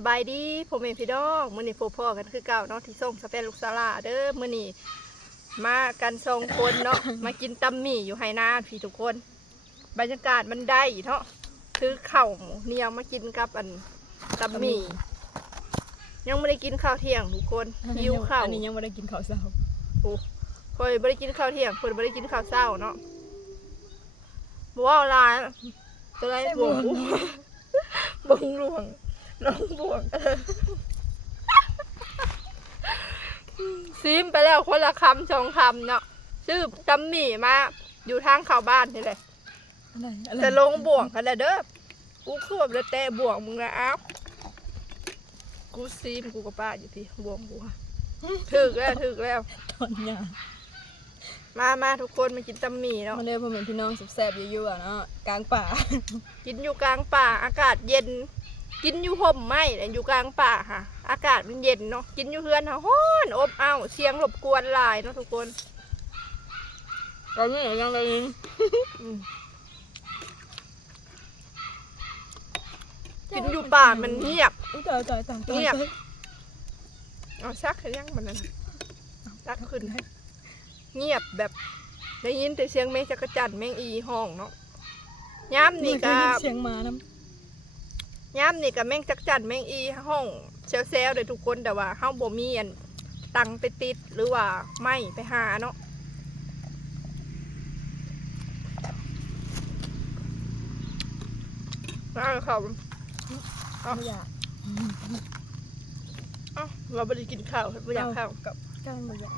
สบายดีผมเองพี่น้องมื้อนี้พ่อกันคือเก่าเนาะที่ส่งสเปนลูกสลาเด้อมื้อนี้มากัน2 คนเนาะ มากินตำหมี่อยู่ไหนาพี่ทุกคนบรรยากาศมันได้เนาะถือข้าวเหนียวมากินกับตำหมี่ยังไม่ได้กินข้าวเที่ยงทุกคนหิวข้าวอันนี้ยังไม่ได้กินข้าวเช้าโอ้คอยไม่ได้กินข้าวเที่ยงคนไม่ได้กินข้าวเช้าเนาะบอกว่าร้านตัวไรบวงบงหลวงน้องบวงซิมไปแล้วคนละคำ2 คำเนาะชื่อตำหมี่มาอยู่ทางเข้าบ้านนี่แหละแต่ลงบวงกันแล้วเด้อกูคือแบบเลยแต่บวงมึงนะอ้าวกูซิมกูกับป้าอยู่ที่บวงกูถึกแล้วตอนยามาทุกคนมากินตำหมี่เนาะมาเลยพ่อแม่พี่น้องแซ่บๆยั่วๆเนาะกลางป่ากินอยู่กลางป่าอากาศเย็นกินอยู่ห่มไม้แต่อยู่กลางป่าค่ะอากาศมันเย็นเนาะกินอยู่เฮือนค่ะฮ้อนอบอ้าวเสียงรบกวนหลายเนาะทุกคนตอนนี้ยังเลยกินอยู่ป่ามันเงียบต่อยเงียบเอาซักให้ยังมันนั่นซักขึ้นให้เงียบแบบได้ยินแต่เสียงแมงจักรจั่นแมงอีห้องเนาะย้ำนี่ก็เสียงมาน้ย้ำนี่กับแมงจักรจั่นแมงอีห้องเซลเลยทุกคนแต่ว่าเฮาบ่มีอันตังไปติดหรือว่าไม่ไปหาเนาะเขาไม่อยากเราไม่ได้กินข้าวไม่อยากข้าวกับก้างไม่อยาก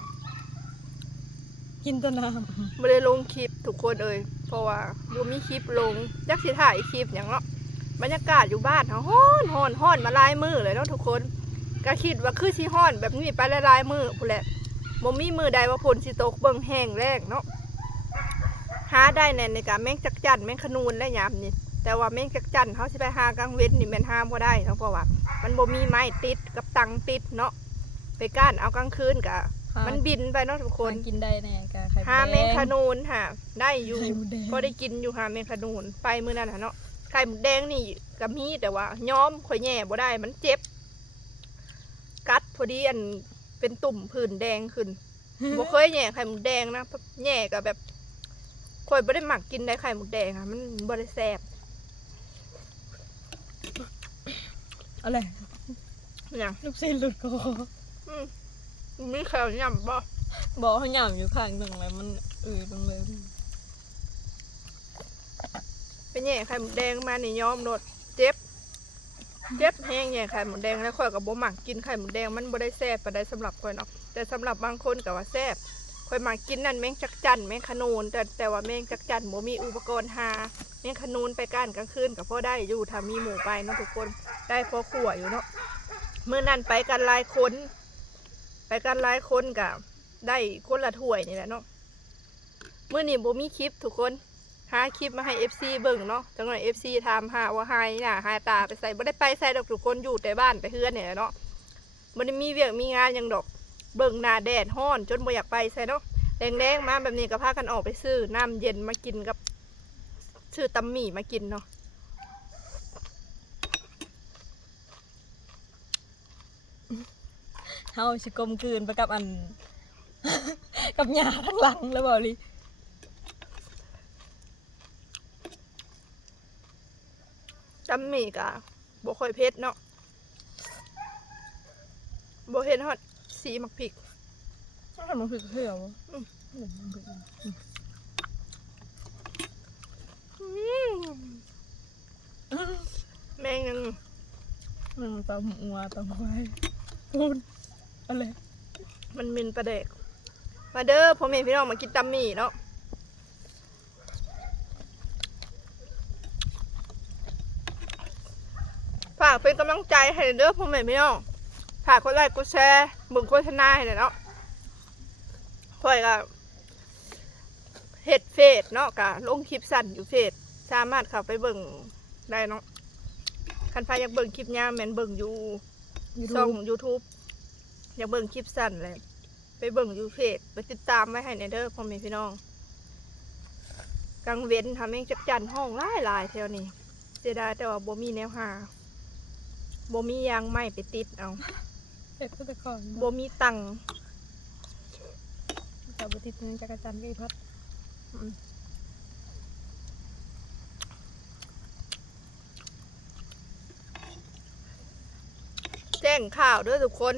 กินแต่น้ำไม่ได้ลงคลิปทุกคนเลยเพราะว่าบ่มีคลิปลงยักษ์สิถ่ายคลิปอย่างเนาะบรรยากาศอยู่บ้านเขาฮ้อนมาลายมือเลยเนาะทุกคนก็คิดว่าคือสิฮ้อนแบบนี้ไปลายมือพูดแหละบ่มีมือใดว่าฝนสิตกเบิ่งแห้งแรกเนาะหาได้ในการแมงจักจั่นแมงขนูนและยามนี่แต่ว่าแมงจักจั่นเขาสิไปหากลางเว้นนี่แม่นหาบ่ได้เนาะเพราะว่ามันบ่มีไม้ติดกับตังติดเนาะไปก้านเอากลางคืนกะมันบินไปเนาะทุกคนกินได้แน่กะไข่หาแมงขนูนหาได้อยู่ก็ได้กินอยู่หาแมงขนูนไปมื้อนั้นเนาะไข่หมูแดงนี่ก็มีแต่ว่าย้อมข่อยแย่บ่ได้มันเจ็บกัดพอดีอันเป็นตุ่มผื่นแดงขึ้นบ่เคยแย่ไข่หมูแดงนะแย่ก็แบบข่อยบ่ได้หมักกินได้ไข่หมูแดงค่ะมันบ่ได้แซ่บอะไรเนี่ยลูกศิษย์หลุดคอมีข้าวย่ำบ่บอกเขาหย่ำอยู่ข้างหนึ่งเลยมันตรงเลยเป็นแย่ไข่หมูแดงมานี่ย้อมโดดเจ็บแห้งแย่ไข่หมูแดงแล้วข่อยก็บ่หมักกินไข่หมูแดงมันบ่ได้แซ่บปานใดสำหรับข่อยเนาะแต่สำหรับบางคนก็ว่าแซ่บข่อยหมักกินนั่นแมงจักจั่นแมงขนูนแต่ว่าแมงจักจั่นบ่มีอุปกรณ์หาแมงขนูนไปก้านกลางคืนก็พอได้อยู่ถ้ามีหมูไปเนาะทุกคนได้พอขั่วอยู่เนาะมื้อนั้นไปกันหลายคนก็ได้คนละถ้วยนี่แหละเนาะมื้อนี้บ่มีคลิปทุกคนหาคลิปมาให้ FC เบิ่งเนาะจังหน่อย FC ถามหาว่าหายหน้าหายตาไปใส่บ่ได้ไปใส่ดอกทุกคนอยู่แต่บ้านไปเฮือนนี่แหละเนาะบ่ได้มีเวียกมีงานหยังดอกเบิ่งหน้าแดดร้อนจนบ่อยากไปใส่เนาะแดงๆมาแบบนี้ก็พากันออกไปซื้อน้ำเย็นมากินกับซื้อตำหมี่มากินเนาะเฮาสิกลมกลืนไปกับอัน กับหญ้าทั้งหลังแล้วบ่ลิตำหมี่กะบ่ค่อยเผ็ดเนาะบ่เห็นฮอดสีมักพริกถ้าทำมันคือเขียวแมงนึงมันตำหัวตำไว้พูดอะไรมันมินประเดกมาเด้อพ่อแม่พี่น้องมากินตำหมี่เนาะฝากเป็นกำลังใจให้เด้อพ่อแม่พี่น้องฝากกดไลค์กดแชร์เบิ่งโฆษณาให้เนาะพ่อยก็เฮ็ดเฟซเนาะก็ลงคลิปสั้นอยู่เฟซสามารถเข้าไปเบิ่งได้เนาะคันพาอยากเบิ่งคลิปยาวแม่นเบิ่งอยู่ช่อง YouTube อยากเบิ่งคลิปสั้นเลยไปเบิ่งอยู่เฟซไปติดตามไว้ให้เด้อพ่อแม่พี่น้องกลางเว้นทำแมงจักจั่นห้องหลายแถวนี้เสียดายแต่ว่าบ่มีแนวหา บ่มียางไม้ไปติดเอา เด็กก็แต่ก่อน บ่มีตังค์ แต่บ่ติดเงินจักรจันทร์ก็อีพัด แจ้งข่าวเด้อทุกคน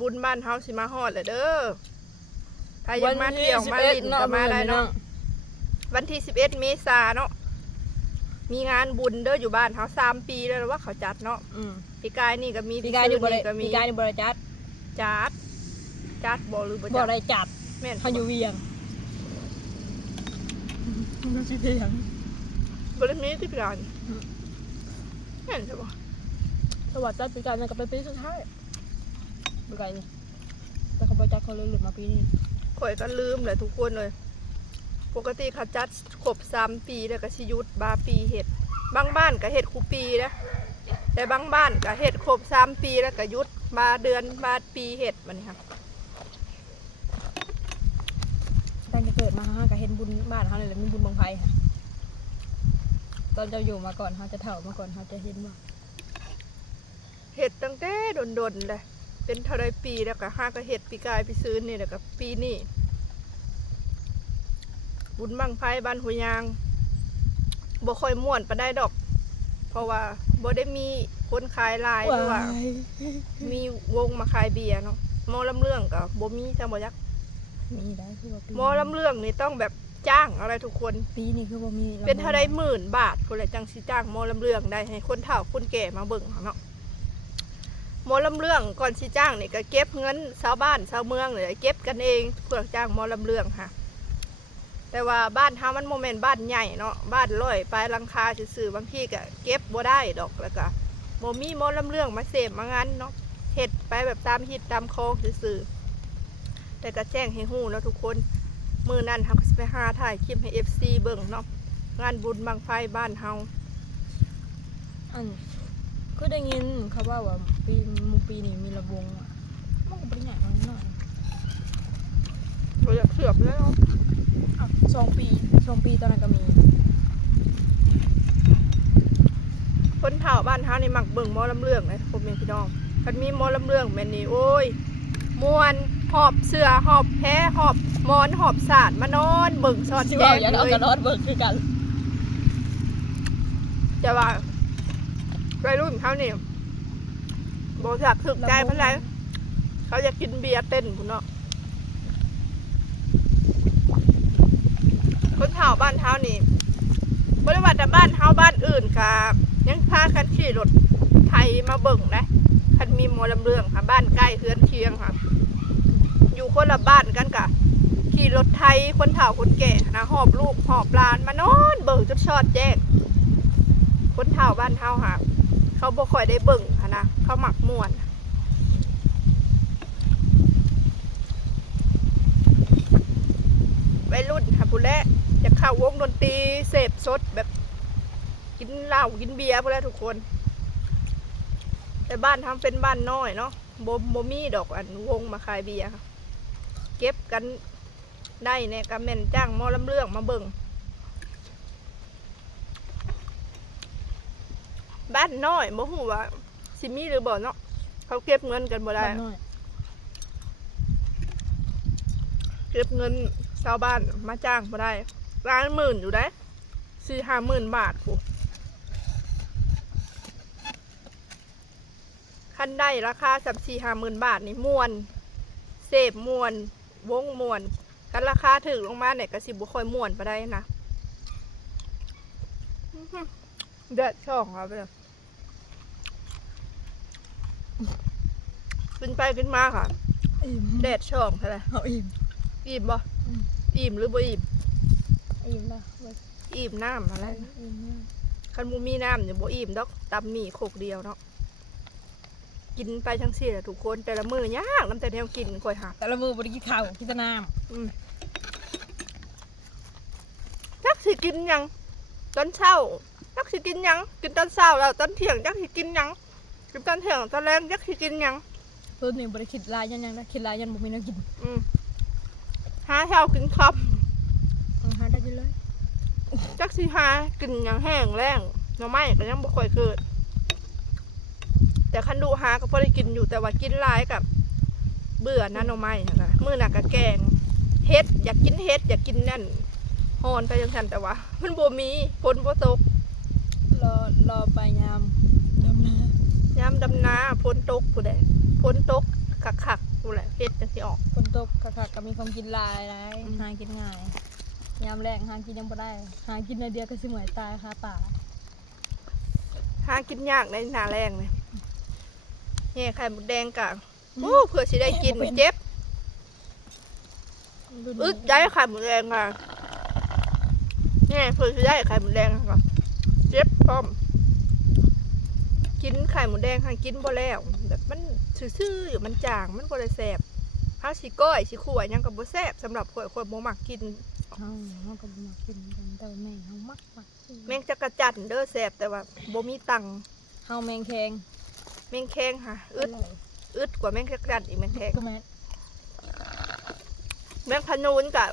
บุญบ้านเฮาสิมาฮอดแล้วเด้อถ้าอยากมาเที่ยวมาลินก็มาได้เนาะวันที่11 เมษายนเนาะมีงานบุญเด้ออยู่บ้านเฮา3 ปีแล้วว่าเขาจัดเนาะปีกายนี่ก็มี ปีกายนี่บ่ได้ ก็มี ปีกายนี่บ่ได้จัด จัดบ่หรือบ่ บ่ จัด ได้จัด แม่น เฮาอยู่เวียงมันสิเถียง บ่ได้มีที่ปีกายแม่นใช่บ่ สวัสดีปีกายมันก็เป็นปีสุดท้ายปีกายนี่แต่เขาบ่จัดเขาเลยหลุดมาปีนี้ ข่อยก็ลืมเลยทุกคนเลยปกติเขาจัดครบ3 ปีแล้วก็สิหยุดบาปีเฮ็ดบางบ้านก็เฮ็ดคู่ปีนะแต่บางบ้านก็เฮ็ดครบ3 ปีแล้วก็หยุดบาเดือนบาปีเฮ็ดบัดนี้ค่ะ ตั้งแต่เกิดมาเฮาก็เห็นบุญบ้านเฮานี่แหละมีบุญบังไผค่ะตอนเจ้าอยู่มาก่อนเฮาจะเฒ่ามาก่อนเฮาจะเห็นว่า เฮ็ดตั้งแต่ดนๆเลยเป็นเท่าไรปีแล้วก็ห้าก็เฮ็ดปีกายปีซื้อนี่แล้วก็ปีนี้บุญบังไฟบ้านหัวยางบ่ค่อยม่วนปานใดดอก เพราะว่าบ่ได้มีคนขายหลายหรือว่า มีวงมาขายเบียร์เนาะหมอลำเรื่องก็บ่มีจังบ่ยัก มีได้คือว่าปี หมอลำเรื่องนี่ต้องแบบจ้างอะไรทุกคน ปีนี้คือบ่มี เป็นเท่าไร10,000 บาทพุ่นแหละจังสิจ้างหมอลำเรื่องได้ให้คนเฒ่าคนแก่มาเบิ่งเนาะหมอลำเรื่องก่อนสิจ้างนี่ก็เก็บเงินชาวบ้านชาวเมืองเลยเก็บกันเองเพื่อจ้างหมอลำเรื่องค่ะแต่ว่าบ้านเฮามันโมเมนต์บ้านใหญ่เนาะบ้านร้อยปลายหลังคาซื่อๆบางทีก็เก็บบ่ได้ดอกแล้วก็บ่มีหมอลำเรื่องมาเสพมางั้นเนาะเฮ็ดไปแบบตามฮิตตามคลองซื่อๆแต่ก็แจ้งให้ฮู้เนาะทุกคนมื้อนั้นเฮาก็สิไปหาถ่ายคลิปให้ FC เบิ่งเนาะงานบุญบังไฟบ้านเฮา อันก็ได้ยินเขาว่าปีนี้มีระวงอ่ะมันก็บ่ได้ใหญ่มากน้อย บ่อยากเสือกแล้วเนาะ อ่ะ2 ปีตอนนั้นก็มี คนเฒ่าบ้านเฮานี่มักเบิ่งหมอลำเรื่องนะพ่อแม่พี่น้องคันมีหมอลำเรื่องแม่นนี่โอ้ยม่วนหอบเสื้อหอบแพ้หอบหมอนหอบสาดมานอนเบิ่งสอด สิ แจ้ ว่าง อย่าเอา เลย กระรอดเบิกคือกัน จะว่าวัยรุ่นเขานี่บ่อยากถึกใจเพิ่นไรเขาอยากกินเบียร์เต้นพุ่นเนาะคนเฒ่าบ้านเฮานี่บ่ได้ว่าแต่บ้านเฮาบ้านอื่นก็ยังพากันขี่รถไทยมาเบิ่งนะคันมีหมอลำเรื่องค่ะบ้านใกล้เฮือนเคียงค่ะ อยู่คนละบ้านกันกะขี่รถไทยคนเฒ่าคนแก่นะหอบลูกหอบหลานมานอนเบิ่งจนชอดแจ้งคนเฒ่าบ้านเฮาค่ะเขาบ่ค่อยได้เบิ่งค่ะนะเขาหมักม่วนวัยรุ่นค่ะผู้แลจะเข้าวงดนตรีเสพสดแบบกินเหล้ากินเบียร์พวกนี้ทุกคน แต่บ้านทำเป็นบ้านน้อยเนาะบ่มีดอกอันวงมาขายเบียร์ค่ะเก็บกันได้เนี่ยก็แม่นจ้างหมอลำเรื่องมาเบิ่งบ้านน้อยบ่ฮู้ว่าสิมีหรือบ่เนาะเขาเก็บเงินกันบ่ได้ บ้านน้อย เก็บเงินชาวบ้านมาจ้างบ่ได้ล้านหมื่นอยู่ได้4-5 หมื่นบาทกูคันได้ราคา4-5 หมื่นบาทนี่ม่วนเสพม่วนวงม่วนกันราคาถึงลงมาเนี่ยก็สิบ่ค่อยม่วนปานใดนะเดือดช่องครับเนี่ยขึ้นไปขึ้นมาค่ะ อิ่ม แดดช่องเท่าไหร่ เอาอิ่ม อิ่มบ่อิ่มหรือบ่อิ่ม อิ่มละเบิก อิ่มน้ำอะไร อิ่มมาก คันบ่มีน้ำเนี่ยบ่อิ่มดอกตำหมี่โคกเดียวเนาะกินไปทั้งสี่แหละทุกคนแต่ละมื้อยากน้ำแต่แนวกินค่อยหา แต่ละมือบ่ได้กินข้าวกินแต่น้ จักสิกินหยังตอนเช้าจักสิกินหยังกินตอนเช้าแล้วตอนเที่ยงจักสิกินหยังกินตอนเที่ยงตอนแรงจักสิกินหยัง ำตัวนี้บ่ได้คิดหลายยังได้คิดหลายยันบ่มีแนวกิน หาเช้ากินครับ หาได้กินเลย จักสิหากินหยังแห้งแรงหน่อไม้ก็ยังบ่ค่อยเกิด แต่คันดูหาก็พอได้กินอยู่แต่ว่ากินหลายกับเบื่อนะหน่อไม้นะมื้อน่ะก็แกงเฮ็ดอยากกินเฮ็ดอยากกินนั่นฮอนไปจังซั่นแต่ว่ามันบ่มีฝนบ่ตก รอไปยามดำนาย ามดำนาฝนตกผู้ใดฝนตกคักๆผู้แหละเฮ็ดจังสิออก ฝนตกคักๆก็มีของกินหลายหากินง่ายยามแรงหากินยังบ่ได้หากินในเดียวก็สิเหมือนตายคาป่า หากินยากในหน้าแรงนี่แห่ไข่หมดแดงกะโอ้เพื่อสิได้กินเจ็บอึดได้ไข่หมดแดงอ่ะแห่เพื่อสิได้ไข่หมดแดงอ่ะเจ็บพร้อมกินไข่หมดแดงค่ะกินบ่แล้วแบบมันซื่อๆอยู่มันจางมันบ่ได้แซ่บถ้าสิก้อยสิขั่วหยังก็บ่แซ่บสำหรับคนบ่มักกิน เฮาก็บ่มักกินกันแต่แม่เฮามัก แมงจักรจั่นเด้อแซ่บแต่ว่าบ่มีตังค์ เฮาแมงแคง แมงแคงค่ะอึดกว่าแมงจักรจั่นอีกแมงแคง ก็แม่ แมงพะนูนกับ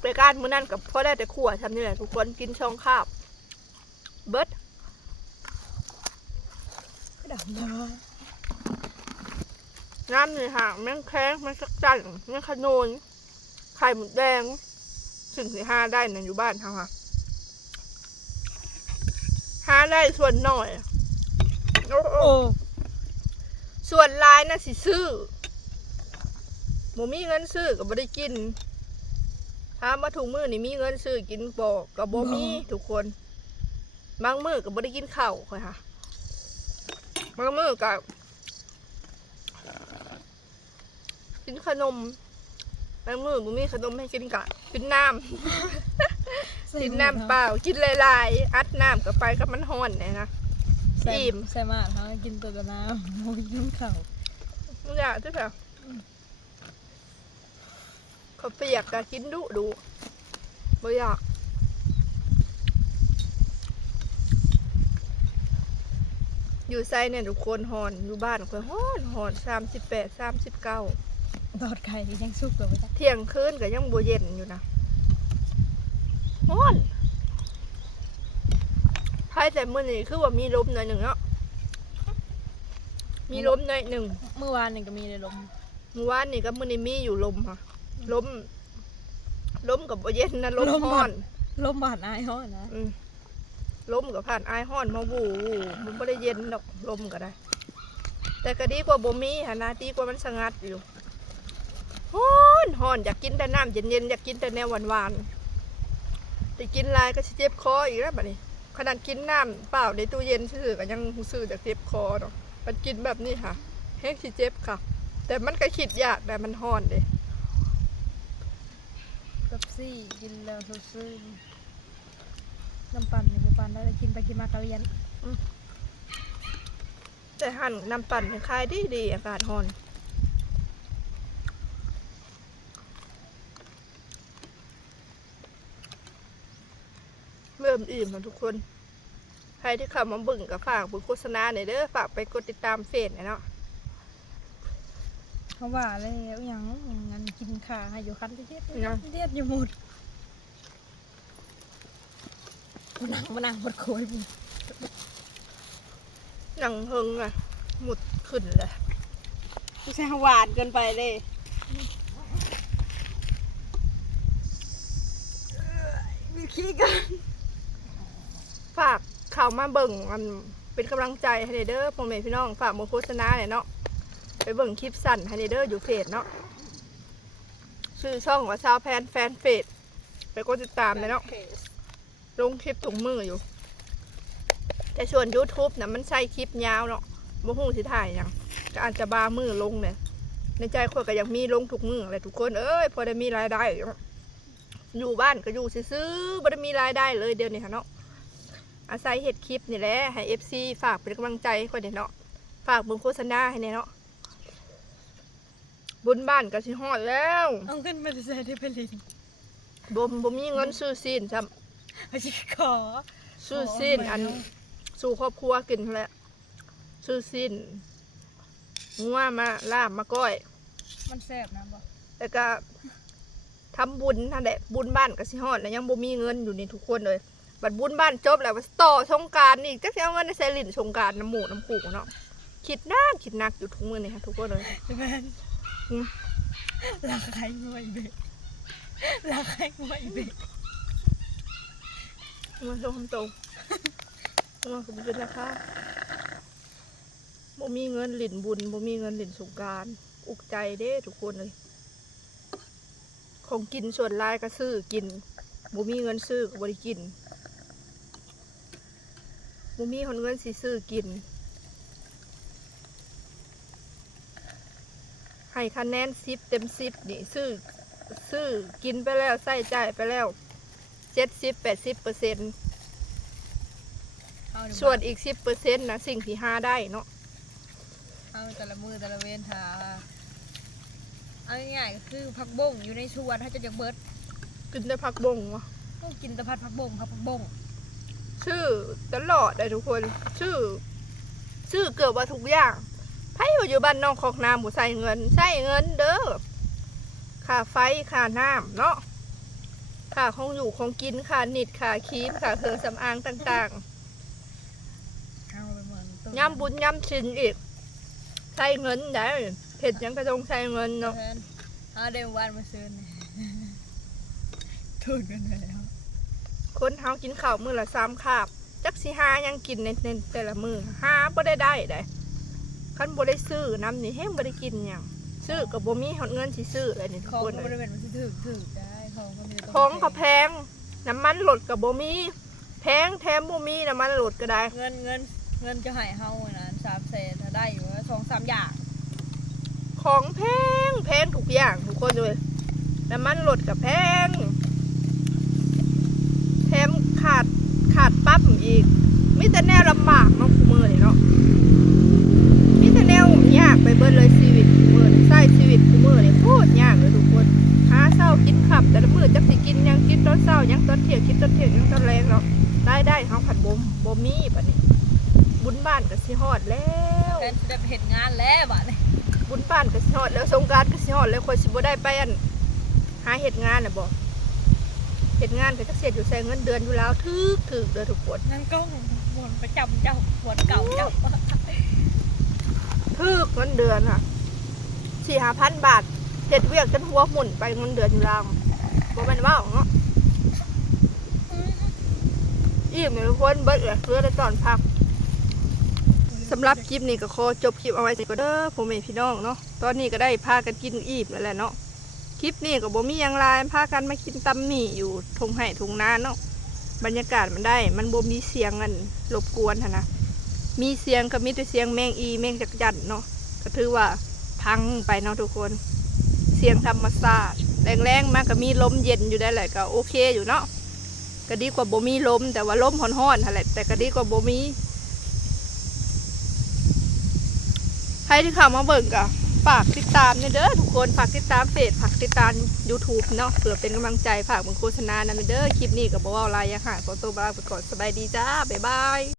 ไปการมื้อนั้นกับพ่อได้แต่ขั่วทำนี่แหละทุกคนกินช่องคาบเบิด ก็ดำเลย น้ำนี่ค่ะแมงแคงแมงจักรจั่นแมงพะนูนไข่หมดแดงสิ่งที่หาได้นั่นอยู่บ้านเฮาค่ะหาได้ส่วนหน่อยโอ้ส่วนหลายน่ะสิซื้อบ่มีเงินซื้อก็บ่ได้กินถามว่าถุงมือนี่มีเงินซื้อกินบ่ก็บ่มีทุกคนบางมื้อก็บ่ได้กินข้าวค่อยค่ะบางมื้อก็กินขนมบางมื้อบ่มีขนมให้กินก็กินน้ำ กินน้ำเปล่ากินหลายๆอัดน้ำกับไปก็มันฮ้อนเนี่ยนะอิ่ม ใส่มาเฮากินตัวกับน้ำบ่กินข้าว ไม่อยากใช่ไหมเขาเปียกก็กินดูไม่อยากอยู่ไซเนี่ยทุกคนฮอนอยู่บ้านคนฮอน38 39 ทอดไข่ยังสุกเลยจ้ะ เที่ยงคืนก็ยังบ่เย็นอยู่นะฮอนภายแต่มื้อนี้คือว่ามีลมหน่อยหนึ่งเนาะมีลมหน่อยหนึ่ง เมื่อวานนี่ก็มีได้ลม เมื่อวานนี่ก็มื้อนี้มีอยู่ลมค่ะลมกับบ่เย็นนะลมฮ้อน ลมบาดอายฮ้อนนะ ลมกับผ่านอายฮ้อนมาวูมันบ่ได้เย็นดอกลมก็ได้ แต่ก็ดีกว่าบ่มีหั่นนะดีกว่ามันสงัดอยู่ฮ้อนอยากกินแต่น้ำเย็นๆอยากกินแต่แนวหวานๆแต่กินหลายก็สิเจ็บคออีกแล้วบัดนี้ขนาดกินน้ำเปล่าในตู้เย็นซื่อๆก็ยังรู้สึกจากเจ็บคอเนาะมันกินแบบนี้ค่ะแห้งสิเจ็บค่ะ แต่มันก็คิดยากแต่มันฮ้อนเด้ กับซี่กินแล้วซื่อๆน้ำปั่นนี่บ่ปั่นได้กินไปกินมากะเรียน แต่หั่นน้ำปั่นคลายดีอากาศฮ้อนเริ่มอิ่มแล้วทุกคนใครที่เข้ามาเบิ่งก็ฝากเบิ่งโฆษณาหน่อยเด้อฝากไปกดติดตามเฟซหน่อยเนาะ เขาว่าแล้วหยังงั้นกินขาให้อยู่คันเทียดอยู่หมดมานั่งหมดโคยบุ หนังเฮงอะหมุดขึ้นเลยไม่ใช่หวานเกินไปเลยมีขี้กันฝากข่าวมาเบิ่งมันเป็นกำลังใจให้เด้อพ่อแม่พี่น้องฝากมาโฆษณาเนี่ยเนาะไปเบิ่งคลิปสั้นให้เด้ออยู่เฟซเนาะชื่อช่องว่าชาวแพนแฟนเฟซไปกดติดตามเลยเนาะลงคลิปถุงมืออยู่แต่ส่วน YouTube นะมันใช้คลิปยาวเนาะบ่ฮู้สิถ่ายหยังก็อาจจะบามือลงเนี่ยในใจคนก็อยากมีลงทุกมืออะไรทุกคนเอ้ยพอได้มีรายได้อยู่บ้านก็อยู่ซื่อๆบ่ได้มีรายได้เลยเดี๋ยวนี้ค่ะเนาะอาศัยเฮ็ดคลิปนี่แหละให้ FC ฝากเป็นกำลังใจให้คนเด้เนาะฝากเบิ่งโฆษณาให้แน่เนาะบุญบ้านก็สิฮอดแล้ว เอาเงินมาใส่ได้ไปลิน บ่มีเงินซื้อซีนซ้ำ อาชิขอ ซื้อซีนอันสู่ครอบครัวกินแหละซื้อซีนงัวมาลาบมาก้อย มันแซ่บนะบ่ แล้วก็ทำบุญนั่นแหละบุญบ้านก็สิฮอดแล้วยังบ่มีเงินอยู่นี่ทุกคนเลยบัดบุญบ้านจบแล้วว่าต่อสงกรานต์นี่จักสิเอาเงินในใส่ลิ้นสงกรานต์น้ำหมูน้ำขู่เนาะค คิดหนักอยู่ทุกมื้อนี่ค่ะทุกคนเลย แม่นราคาไม่เบะราคาไม่เบะ มาส่งคำตรงมาคือเป็นราคาบ่มีเงินหลินบุญบ่มีเงินหลินสงกรานต์อุกใจเด้ทุกคนเลยของกินส่วนหลายก็ซื้อกินบ่มีเงินซื้อก็บ่ได้กินบ่มีคนเงินสิซื้อกินให้คะแนน10 เต็ม 10นี่ซื้อกินไปแล้วใส่จ่ายไปแล้ว70-80%ส่วนอีก 10%นะสิ่งที่หาได้เนาะ เอาแต่ละมือแต่ละเว้นทาเอาง่ายๆก็คือผักบ้งอยู่ในชวนถ้าจะจากเบิร์ด กินได้พักบงวะ ต้องกินแต่ผักบ้งผักบ้ง ชื่อตลอดเลยทุกคนชื่อเกือบว่าทุกอย่างไผอยู่บ้านนอกคอกน้ำบ่ใส่เงินเด้อค่าไฟค่าน้ำเนาะค่าของอยู่ของกินค่านิดค่าครีมค่าเครื่องสำอางต่าง เอาไปเหมือน ๆย่ำบุญย่ำชินอีกใส่เงินได้เผ็ดหยังกระจงใส่เงินเนาะ เอาเดี๋ยววันมาซื้อทุนกันแล้ว คนเฮากินข้าวมื้อละ3 คาบจักสิหายังกินในแต่ละมื้อหาบ่ได้คันบ่ได้ซื้อน้ำนี่แฮงบ่ได้กินหยังซื้อก็บ่มีเงินสิซื้อเลยนี่ทุ ข ก อง คน ก็ เล ไม่ได้ ย เป็นมันถือได้ของก็มีแต่ ของก็แพงน้ำมันโหลดก็บ่มีแพงแถมบ่มีน้ำมันโหลดก็ได้ เงินจะหายเฮานั้น300,000ถ้าได้อยู่ว่า2-3 อย่าง ของแพงทุกอย่างทุกคนเลยน้ำมันโหลดก็แพงแถมขาดปั๊บอีกมีแต่แนวลำบากเนาะคุมื้อนี่เนาะมีแต่แนวยากไปเบิดเลยชีวิตคุมื้อนี่ใช้ชีวิตคุมื้อนี่โคตรยากเลยทุกคนหาเช้ากินค่ำแต่ละมื้อจักสิกินหยังกินตอนเช้าหยังตอนเที่ยงกินตอนเที่ยงหยังตอนแลงเนาะได้เฮาผัดบ่มีบัดนี้บุญบ้านก็สิฮอดแล้ว แฟนจะได้ไปเห็นงานแล้วบัดนี้ บุญบ้านก็สิฮอดแล้วสงกรานต์ก็สิฮอดแล้วค่อยสิบ่ได้ไปอันหาเฮ็ดงานน่ะบ่เฮ็ดงานก็จักเสียอยู่ใส่เงินเดือนอยู่แล้วถึกเด้อทุกคน นั่นก็หวนประจำเจ้าหวนเก่าเจ้า ถึกเงินเดือนค่ะ 4-5,000 บาทเฮ็ดเวียกจนหัวหมุนไปเงินเดือนอยู่แล้วบ่แม่นว่าเนาะอิ่มเลยทุกคนเบิดเหลือแต่ตอนพักสำหรับคลิปนี้ก็ขอจบคลิปเอาไว้ก่อนเด้อพ่อแม่พี่น้องเนาะตอนนี้ก็ได้พากันกินอิ่มแล้วแหละเนาะคลิปนี้ก็บ่มีหยังหลายพากันมากินตำหมี่อยู่ทงไห่ทงนาเนาะบรรยากาศมันได้มันบ่มีเสียงอันรบกวนหั่นนะมีเสียงก็มีแต่เสียงแมงอีแมงจักจั่นเนาะก็ถือว่าพังไปเนาะทุกคนเสียงธรรมชาติแรงๆมาก็มีลมเย็นอยู่ได้แหละก็โอเคอยู่เนาะก็ดีกว่าบ่มีลมแต่ว่าลมร้อนๆหั่นแหละแต่ก็ดีกว่าบ่มีใครที่เข้ามาเบิ่งก็ฝากติดตามเด้อทุกคนฝากติดตามเฟซฝากติดตาม YouTube เนาะเพื่อเป็นกำลังใจฝากเบิ่งโฆษณานำเด้อคลิปนี้ก็บ่เว้าหลายอย่าหาขอตัวลาไปก่อนสบายดีจ้าบ๊ายบาย